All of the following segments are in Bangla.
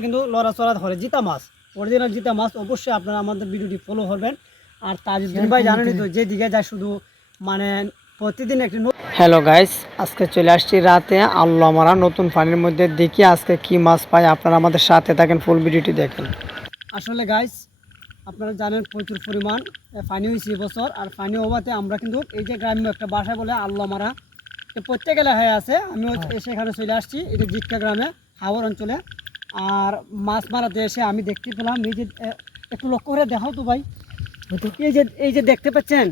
কিন্তু লড়াচড়া ধরে জিতা মাছ, অরিজিনাল জিতা মাছ। অবশ্যই আপনারা আমাদের ভিডিওটি ফলো করবেন। আর তাজউদ্দিন ভাই জানেনই তো, যেদিকে যায় শুধু মানে প্রতিদিন একটি। হ্যালো গাইস, আজকে চলে আসছি রাতে আল্লাহ মারা নতুন পানির মধ্যে, দেখি আজকে কি মাছ পাই। আপনারা আমাদের সাথে থাকেন, ফুল ভিডিওটি দেখেন। আসলে গাইস আপনারা জানেন প্রচুর পরিমাণ পানি হয়েছে এবছর। আর পানি হওয়াতে আমরা কিন্তু এই যে গ্রাম্য একটা বাসায় বলে আল্লাহ মারা, প্রত্যেক এলাকায় আছে। আমিও সেখানে চলে আসছি, এটা জিটকা গ্রামে হাওর অঞ্চলে। আর মাছ মারাতে এসে আমি দেখতে পেলাম, এই যে একটু লক্ষ্য করে দেখাও তো ভাই, এই যে দেখতে পাচ্ছেন,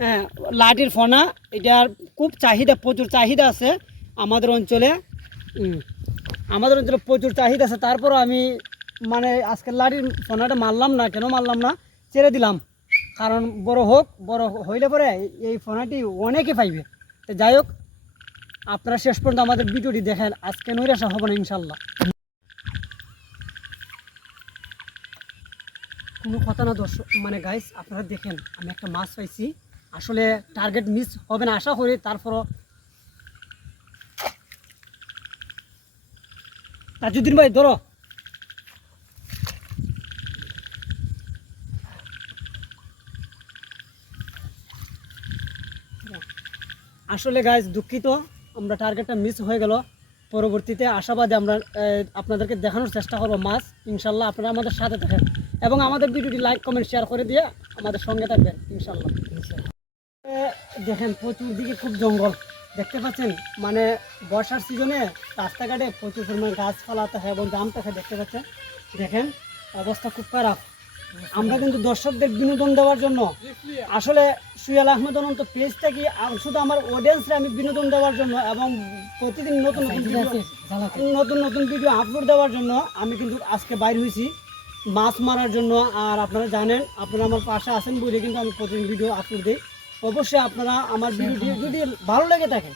হ্যাঁ, লাঠির ফনা। এটার খুব চাহিদা, প্রচুর চাহিদা আছে আমাদের অঞ্চলে। প্রচুর চাহিদা আছে। তারপরও আমি মানে আজকের লাঠির ফনাটা মারলাম না। কেন মারলাম না, ছেড়ে দিলাম। কারণ বড় হোক, বড় হইলে পরে এই ফনাটি অনেকে পাইবে। তো যাই হোক, আপনারা শেষ পর্যন্ত আমাদের ভিডিওটি দেখেন, আজকে নৈরাশা হব না ইনশাল্লাহ। কোনো কথা না দর্শক, মানে গাইস আপনারা দেখেন, আমি একটা মাছ পাইছি। আসলে টার্গেট মিস হবে না আশা করি। তারপরও তাজউদ্দিন ভাই ধরো। আসলে গাইস দুঃখিত, আমরা টার্গেটটা মিস হয়ে গেল। পরবর্তীতে আশাবাদী আমরা আপনাদেরকে দেখানোর চেষ্টা করবো মাছ ইনশাল্লাহ। আপনারা আমাদের সাথে থাকেন এবং আমাদের ভিডিওটি লাইক কমেন্ট শেয়ার করে দিয়ে আমাদের সঙ্গে থাকবেন ইনশাল্লাহ। দেখেন প্রচুর দিকে খুব জঙ্গল দেখতে পাচ্ছেন। মানে বর্ষার সিজনে রাস্তাঘাটে প্রচুর পরিমাণ গাছপালা থাকে এবং জাম থাকে দেখতে পাচ্ছেন। দেখেন অবস্থা খুব খারাপ। আমরা কিন্তু দর্শকদের বিনোদন দেওয়ার জন্য, আসলে সুহেল আহমেদ অনন্ত পেজ থেকে শুধু আমার অডিয়েন্সরা আমি বিনোদন দেওয়ার জন্য এবং প্রতিদিন নতুন নতুন ভিডিও আপলোড দেওয়ার জন্য আমি কিন্তু আজকে বাইর হয়েছি মাছ মারার জন্য। আর আপনারা জানেন, আপনারা আমার পাশে আছেন বলে কিন্তু আমি প্রতিদিন ভিডিও আপলোড দিই। অবশ্যই আপনারা আমার ভিডিওটি যদি ভালো লেগে থাকে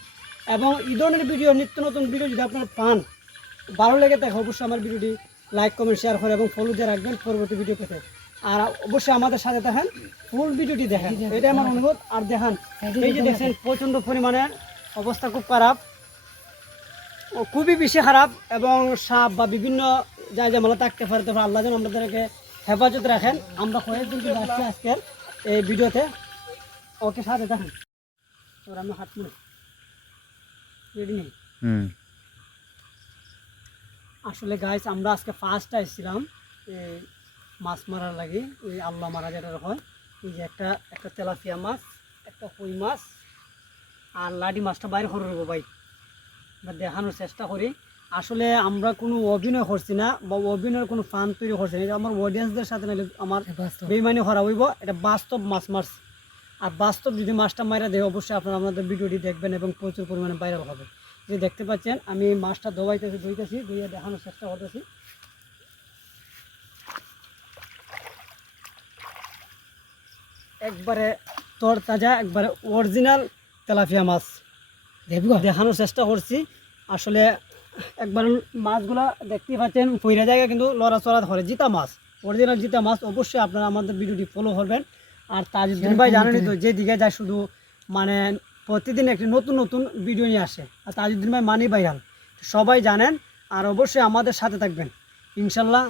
এবং এই ধরনের ভিডিও, নিত্য নতুন ভিডিও যদি আপনারা পান, ভালো লেগে থাকে, অবশ্যই আমার ভিডিওটি লাইক কমেন্ট শেয়ার করে এবং ফলো দিয়ে রাখবেন পরবর্তী ভিডিও পেতে। আর অবশ্যই আমাদের সাথে থাকেন, ফুল ভিডিওটি দেখেন, এটাই আমার অনুরোধ। আর দেখান, এই যে দেখছেন প্রচণ্ড পরিমাণে অবস্থা খুব খারাপ, খুবই বেশি খারাপ। এবং সাপ বা বিভিন্ন জায়গা থাকতে পারে। তখন আল্লাহ যেন আমাদেরকে হেফাজত রাখেন। আমরা কয়েকদিন কিন্তু আসছি আজকের এই ভিডিওতে। ওকে সাথে দেখেন, আমি হাত মুড়ি রেডি নেই। আসলে গাইস আমরা আজকে ফার্স্ট আসছিলাম এই মাছ মারার লাগে, ওই আল্লাহ মারা যেটা হয়। এই যে একটা তেলাপিয়া মাছ, একটা কই মাছ আর লাডি মাছটা বাইরে করে নেবো ভাই, আমরা দেখানোর চেষ্টা করি। আসলে আমরা কোনো অভিনয় করছি না বা অভিনয়ের কোনো ফান তৈরি করছি না। এটা আমার অডিয়েন্সদের সাথে নাহলে আমার বেইমানি করা হইব। এটা বাস্তব মাছ মারছি। আর বাস্তব যদি মাছটা মারা দেয়, অবশ্যই আপনারা আমাদের ভিডিওটি দেখবেন এবং প্রচুর পরিমাণে ভাইরাল হবে। যে দেখতে পাচ্ছেন আমি মাছটা ধুইতেছি, ধুইয়ে দেখানোর চেষ্টা করতেছি। একবারে তরতাজা, একবারে অরিজিনাল তেলাপিয়া মাছ দেখানোর চেষ্টা করছি। আসলে একবার মাছগুলা দেখতে পাচ্ছেন পইরা জায়গা কিন্তু লড়াচড়া ধরে জিতা মাছ, অরিজিনাল জিতা মাছ। অবশ্যই আপনারা আমাদের ভিডিওটি ফলো করবেন। আর তাজউদ্দিন ভাই জানেনই তো, যেদিকে যায় শুধু মানে প্রতিদিন একটি নতুন নতুন ভিডিও নিয়ে আসে। আর তাজউদ্দিন ভাই মানি ভাইরাল, সবাই জানেন। আর অবশ্যই আমাদের সাথে থাকবেন ইনশাল্লাহ।